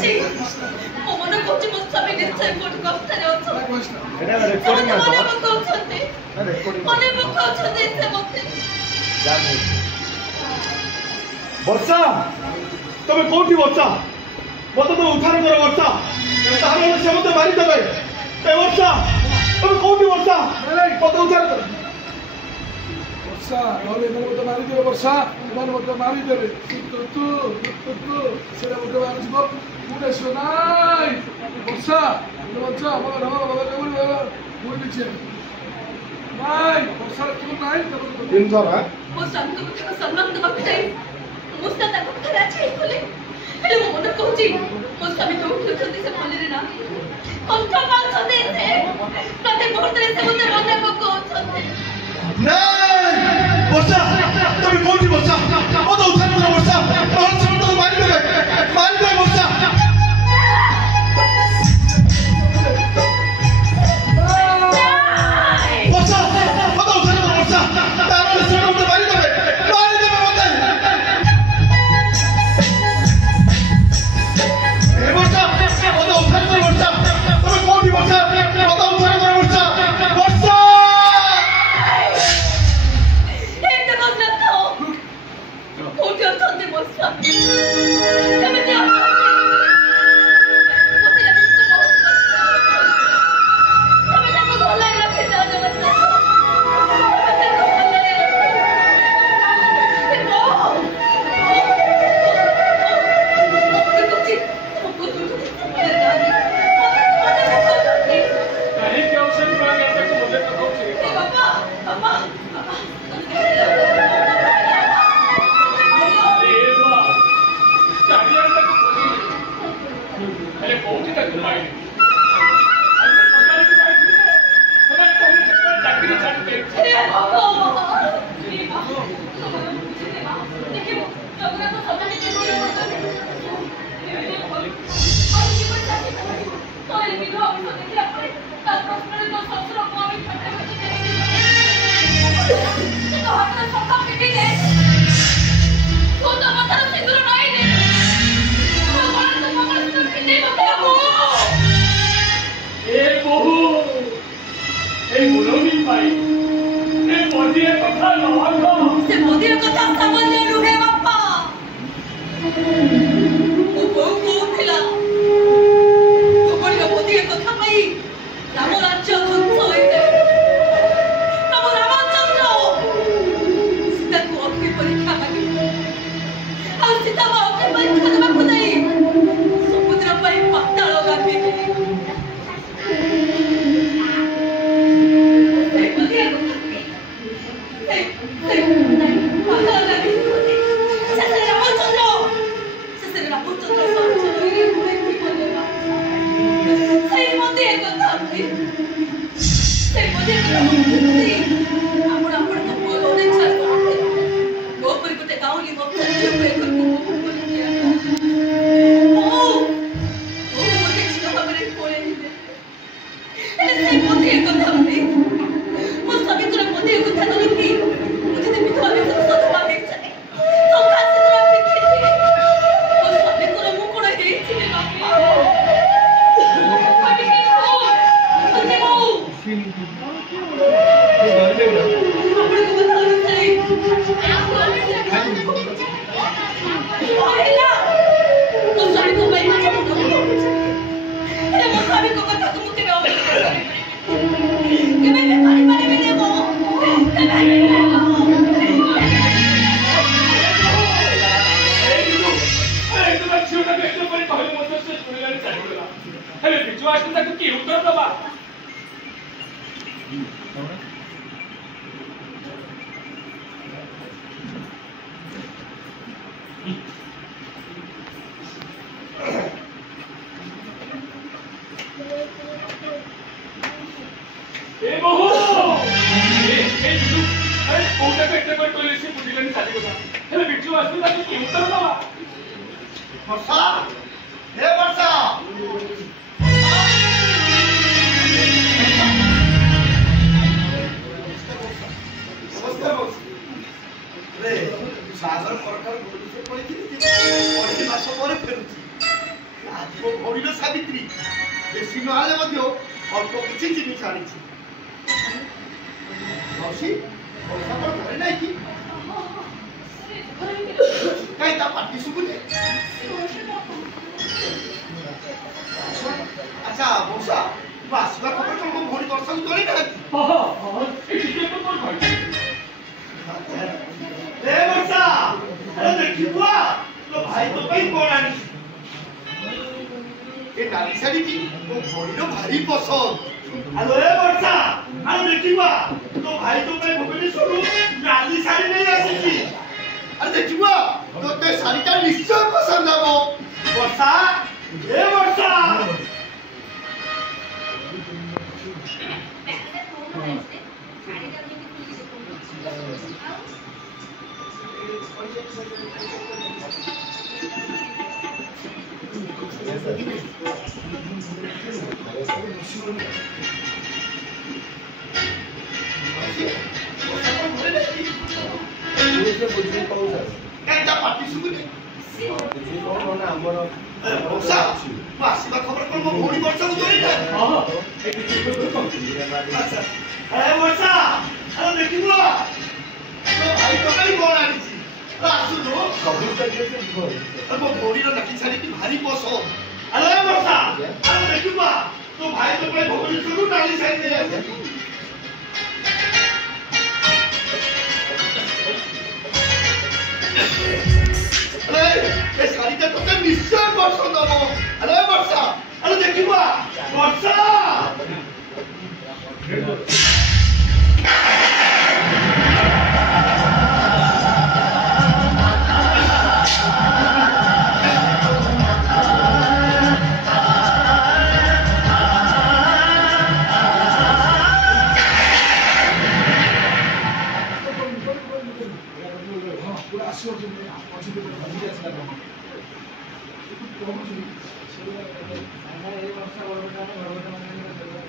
କହୁଛି ମୋ ମନ କହୁଛି ମୋ ସ୍ୱାମୀ ନିଶ୍ଚୟ କୋଉଠି କଷ୍ଟରେ ଅଛନ୍ତି। ଏଟା ରେକର୍ଡିଂ ମନେ ଆସ ପକାଉଛନ୍ତି ନା ରେକର୍ଡିଂ ମନେ ପକାଉଛନ୍ତି ସେ ମୋତେ। ବର୍ଷା ତମେ କୋଉଠି ବର୍ଷା ମତେ ତ ଉଦ୍ଧାର କର ବର୍ଷା ତାହେଲେ ସେ ମତେ ମାରିଦେବେ। ଏ ବର୍ଷା ତମେ କୋଉଠି ବର୍ଷା ମତେ ଉଦ୍ଧାର କର। ବର୍ଷା ନହେଲେ ଏମାନେ ମତେ ମାରିଦେବେ। ବର୍ଷା ଏମାନେ ମତେ ମାରିଦେବେ। ସେଟା ମତେ ମାରିଯିବ ମୁଁ ଆସିବ ନାଇଁ। ବର୍ଷା ବଞ୍ଚ আমার আমার বাবা কেমন বাবা মুড়ি দিচ্ছে ନାଇଁ ବର୍ଷାର କେଉଁ ନାହିଁ ତିନିଥର ମୋ ସ୍ୱାମୀଙ୍କ କଥାକୁ ସମ୍ମାନ ଦେବାକୁ ଯାଇ ମୁଁ ସିନା ତାଙ୍କ କଥାରେ ଆଜି ହେଇଗଲି। ହେଲେ ମୋ ମନ କହୁଛି ମୋ ସ୍ୱାମୀ ଯୋଉଠି ଅଛନ୍ତି ସେ ଭଲରେ ନାହିଁ। କଷ୍ଟ ପାଉଛନ୍ତି ସେ ପ୍ରତି ମୁହୂର୍ତ୍ତରେ ସେ ମୋତେ ମନେ ପକାଉଛନ୍ତି। ବର୍ଷା ତମେ କୋଉଠି ବର୍ଷା ମତେ ଉଦ୍ଧାର କର ବର୍ଷା ନହେଲେ ସେ ମତେ ମାରିଦେବେ ମାରିଦେବେ ବର୍ଷା। ସାଗର ସରକାର ପଢିକି ମାସ ପରେ ଫେରୁଛି। ସାବିତ୍ରୀ ବେଶୀ ନହେଲେ ମଧ୍ୟ ଅଳ୍ପ କିଛି ଜିନିଷ ଆଣିଛି ମାଉସୀ ପଇସା କ'ଣ ଘରେ ନାହିଁ କି କାହିଁ ତା ପାଟି ଶୁଭୁନି ଆଚ୍ଛା ବର୍ଷା ତୁ ଆସିବା ଖବର କ'ଣ ମୋ ଭଉଣୀ ବର୍ଷାକୁ ଜଣେଇ ନାହାନ୍ତି ଏ ବର୍ଷା ଦେଖିବୁ ତୋ ଭାଇ ତୋ ପାଇଁ କ'ଣ ଆଣିଛି ଏ ନାଲି ଶାଢ଼ୀଟି ମୋ ଭଉଣୀର ଭାରି ପସନ୍ଦ ଆଲୋ ଏ ବର୍ଷା ଆଲୋ ଦେଖିବା ତୋ ଭାଇ ତୋ ପାଇଁ ଭୁବନେଶ୍ୱରରୁ ନାଲି ଶାଢ଼ୀ ନେଇ ଆସିଛି ଆରେ ଦେଖିବା ତୋତେ ଶାଢ଼ୀଟା ନିଶ୍ଚୟ ପସନ୍ଦ ହବ ବର୍ଷା ଏ ବର୍ଷା ଆସିବା ଖବର କ'ଣ ମୋ ଭଉଣୀ ବର୍ଷାକୁ ଜଣେଇଲା ବର୍ଷା ଆରେ ଦେଖିବୁ ତୋ ଭାଇ ତୋ ପାଇଁ କ'ଣ ଆଣିଛି ଆସୁନୁ ମୋ ଭଉଣୀର ନାକି ଶାଢ଼ୀଟି ଭାରି ପସନ୍ଦ ଆରେ ବର୍ଷା ଆରେ ଦେଖିବୁ ତୋ ଭାଇ ତୋ ପାଇଁ ଭୁବନେଶ୍ୱରରୁ ନାଲି ଶାଢ଼ୀ ନେଇ ଆସିଛି ଏ ଶାଢ଼ୀଟା ତୋତେ ନିଶ୍ଚୟ ପସନ୍ଦ ହବ ଆରେ ବର୍ଷା ଆରେ ଦେଖିବୁ ବର୍ଷା